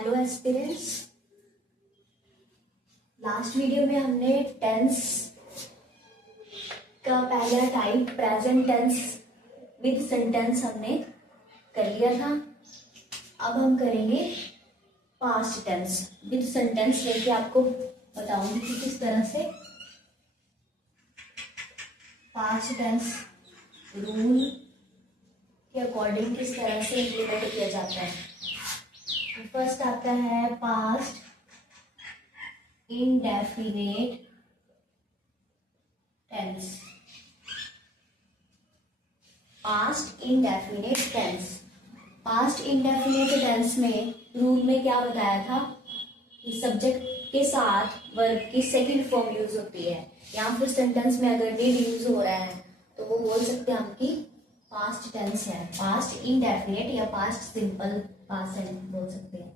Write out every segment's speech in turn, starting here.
Hello aspirants. Last video में हमने tense का पहला type present tense with sentence हमने कर लिया था। अब हम करेंगे पास्ट टेंस विद सेंटेंस लेके आपको बताऊंगी कि किस तरह से पास्ट टेंस रूल के अकॉर्डिंग किस तरह से इम्प्लीमेंट किया जाता है। फर्स्ट आता है past indefinite tense. Past indefinite tense, past indefinite tense में रूल में क्या बताया था कि सब्जेक्ट के साथ वर्ब की सेकंड फॉर्म यूज होती है, या फिर सेंटेंस में अगर डिड यूज हो रहा है तो वो बोल सकते हैं हम कि पास्ट टेंस है, पास्ट इंडेफिनिट या पास्ट सिंपल पास्ट टेंस बोल सकते हैं।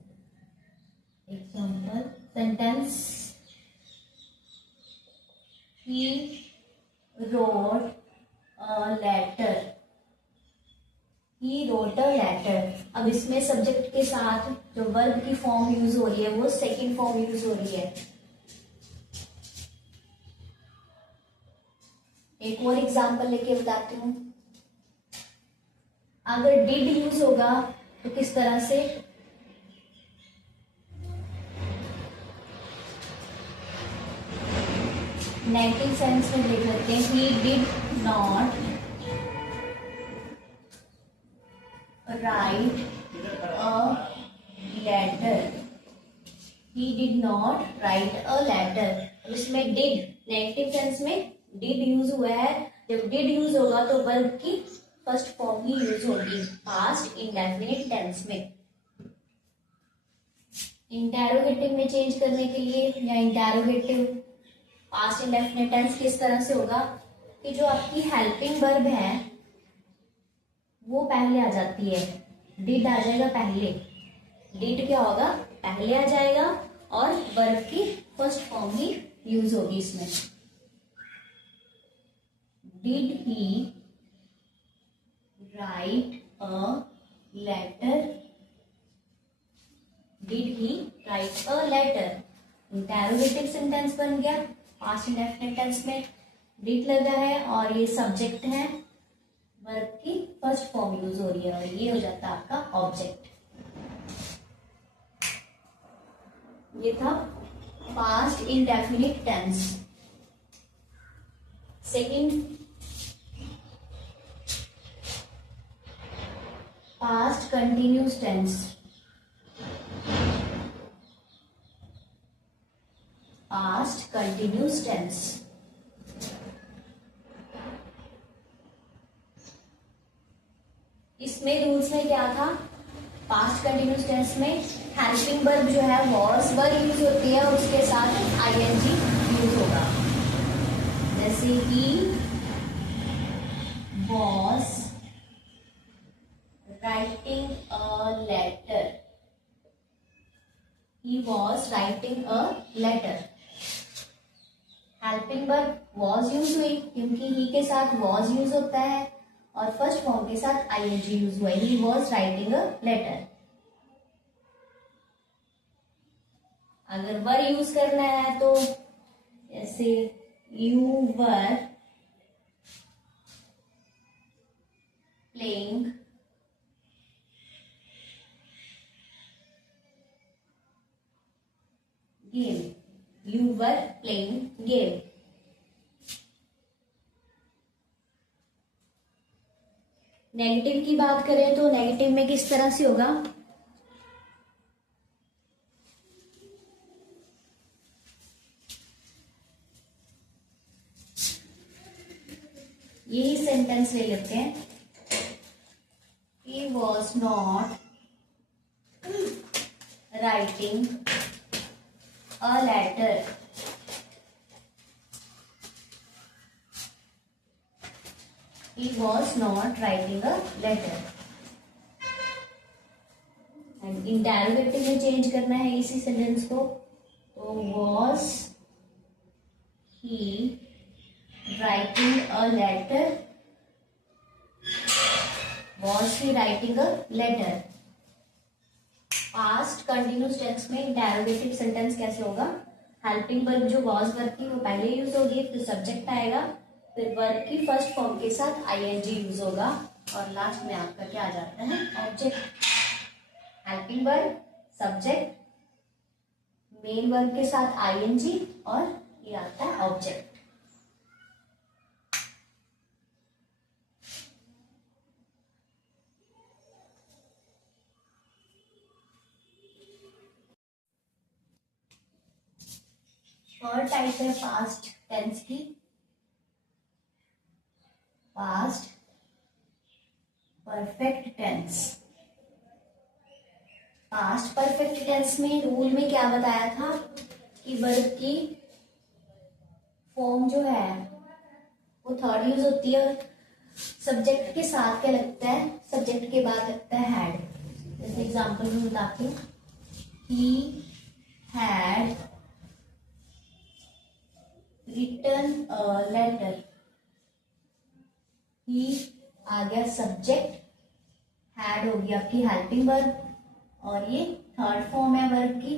Example sentence, he wrote a letter, he wrote a letter. अब इसमें सब्जेक्ट के साथ जो वर्ब की फॉर्म यूज हो रही है वो सेकंड फॉर्म यूज हो रही है। एक और एग्जांपल लेके बताती हूँ। अगर डिड यूज होगा तो किस तरह से, नेगेटिव सेंस में लिख सकते हैं he did not write a letter, he did not write a letter. इसमें डिड नेगेटिव सेंस में डिड यूज हुआ है। जब डिड यूज होगा तो वर्ब की फर्स्ट फॉर्म ही यूज होगी पास्ट इंडेफिनिट टेंस में। इंटेरोगेटिव में चेंज करने के लिए, या इंटेरोगेटिव पास्ट इंडेफिनिट टेंस किस तरह से होगा कि जो आपकी हेल्पिंग वर्ब है वो पहले आ जाती है, डिड आ जाएगा पहले। डिड क्या होगा, पहले आ जाएगा और वर्ब की फर्स्ट फॉर्म ही यूज होगी इसमें। Did he write a letter, did he write a letter. Interrogative sentence बन गया। पास्ट इंडेफिनिट टेंस में डिड लगा है और ये सब्जेक्ट है, वर्ब की फर्स्ट फॉर्म यूज हो रही है और ये हो जाता है आपका ऑब्जेक्ट। ये था past indefinite tense. Second, past continuous tense. Past continuous tense, इसमें रूल्स में क्या था, पास्ट कंटिन्यूस टेंस में हेल्पिंग वर्ब जो है वॉज वर्ब यूज होती है और उसके साथ आईएनजी यूज होगा। जैसे he was writing a letter, he was writing a letter। Helping verb was use हुई क्योंकि he के साथ was यूज होता है और फर्स्ट फॉर्म के साथ ing यूज हुआ है, he was writing a letter। अगर वर यूज करना है तो जैसे you were playing game, you were playing game। Negative की बात करें तो नेगेटिव में किस तरह से होगा, यही सेंटेंस ले लेते हैं, he was not writing a letter, he was not writing a letter। And interrogative में चेंज करना है इसी सेंटेंस को, तो was he writing a letter, was he writing a letter। Past continuous tense में इंटेरोगेटिव सेंटेंस कैसे होगा? Helping verb जो वॉज वर्ब थी वो पहले यूज होगी, फिर सब्जेक्ट आएगा, फिर वर्ब की फर्स्ट फॉर्म के साथ आईएनजी यूज होगा और लास्ट में आपका क्या आ जाता है? Object. Helping verb, subject, main verb के साथ आईएनजी और ये आता है ऑब्जेक्ट। और टाइप है पास्ट टेंस की, past perfect tense. Past perfect tense में रूल में क्या बताया था कि वर्ब की फॉर्म जो है वो थर्ड यूज होती है और सब्जेक्ट के साथ क्या लगता है? सब्जेक्ट के बाद लगता है हैड। जैसे एग्जांपल में बताती हूँ, he had written a letter. He आ गया सब्जेक्ट, हैड हो गया आपकी हेल्पिंग वर्ब और ये थर्ड फॉर्म है वर्ब की,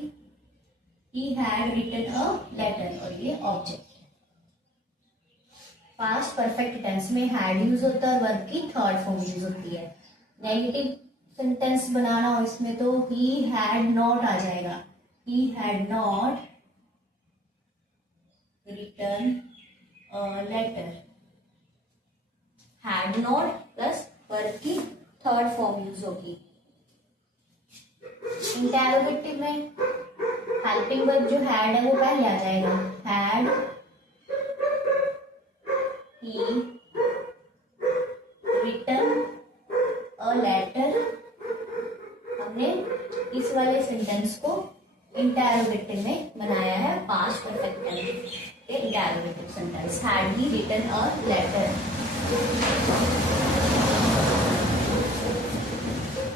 he had written a letter और ये ऑब्जेक्ट। पास्ट परफेक्ट टेंस में हैड यूज होता है और वर्ब की थर्ड फॉर्म यूज होती है। नेगेटिव सेंटेंस बनाना हो इसमें तो ही हैड नॉट आ जाएगा, he had not written a letter. Had not plus verb की थर्ड फॉर्म यूज होगी। इंटेरोगेटिव में हेल्पिंग वर्ब जो हैड है वो पहले आ जाएगा, had he written a letter. हमने इस वाले सेंटेंस को इंटेरोगेटिव में बनाया है पास्ट परफेक्ट टेंस के interrogative sentence, had he written a letter.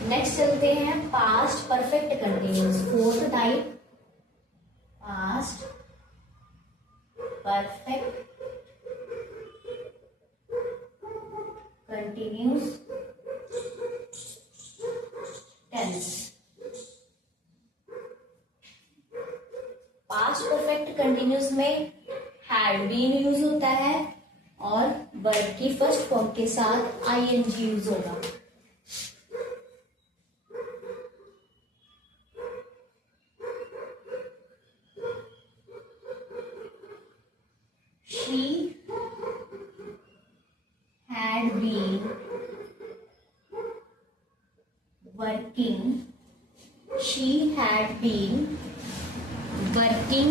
Next चलते हैं past perfect continuous, fourth type past perfect continuous tense. Past perfect continuous में हैड बीन यूज होता है और वर्ब की फर्स्ट फॉर्म के साथ आईएनजी यूज होगा। She had been working, she had been working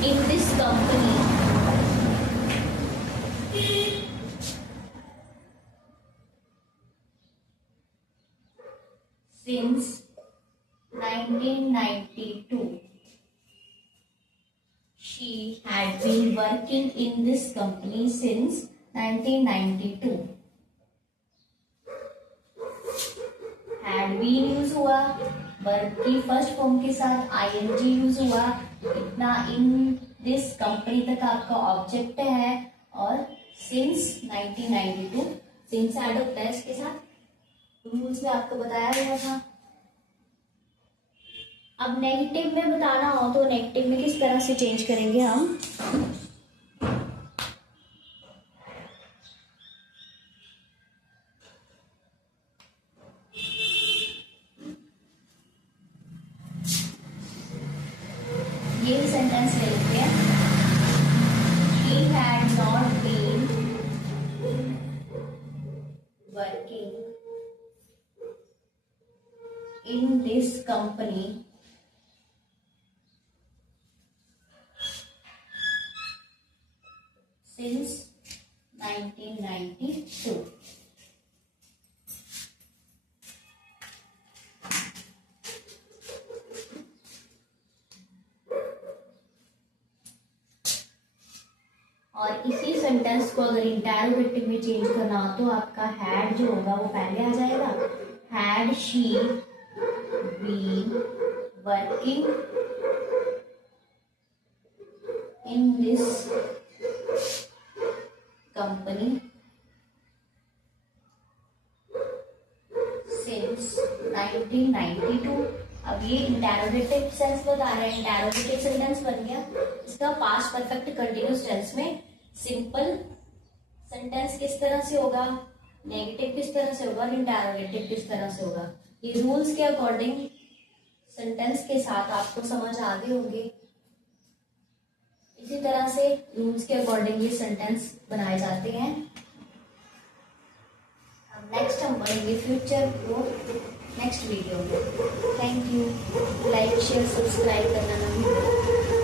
in this company since 1992. She had been working in this company since 1992. Had been use हुआ, verb की first form के साथ ING use हुआ, इतना इन this company तक आपका object है और सिंस 1992 सिंस ऐड होता है इसके साथ, रूल्स में आपको बताया गया था। अब नेगेटिव में बताना हो तो नेगेटिव में किस तरह से चेंज करेंगे हम? ये सेंटेंस ले लेते हैं, he had not been working in this company since 1992. और इसी सेंटेंस को अगर इंटेरोगेटिव में चेंज करना हो तो आपका हैड जो होगा वो पहले आ जाएगा, had she been working in this company since 1992। अब ये इंटेरोगेटिव सेंस बता रहे हैं, इंटेरोगेटिव सेंटेंस बन गया। इसका पास्ट परफेक्ट कंटिन्यूस टेंस में सिंपल सेंटेंस किस तरह से होगा, नेगेटिव किस तरह से होगा और इंटेरोगेटिव किस तरह से होगा, ये रूल्स के अकॉर्डिंग सेंटेंस के साथ आपको समझ आ गए होंगे। इसी तरह से रूल्स के अकॉर्डिंग ये सेंटेंस बनाए जाते हैं। अब नेक्स्ट हम पढ़ेंगे फ्यूचर को नेक्स्ट वीडियो में। Thank you. Like share subscribe करना ना भूलें।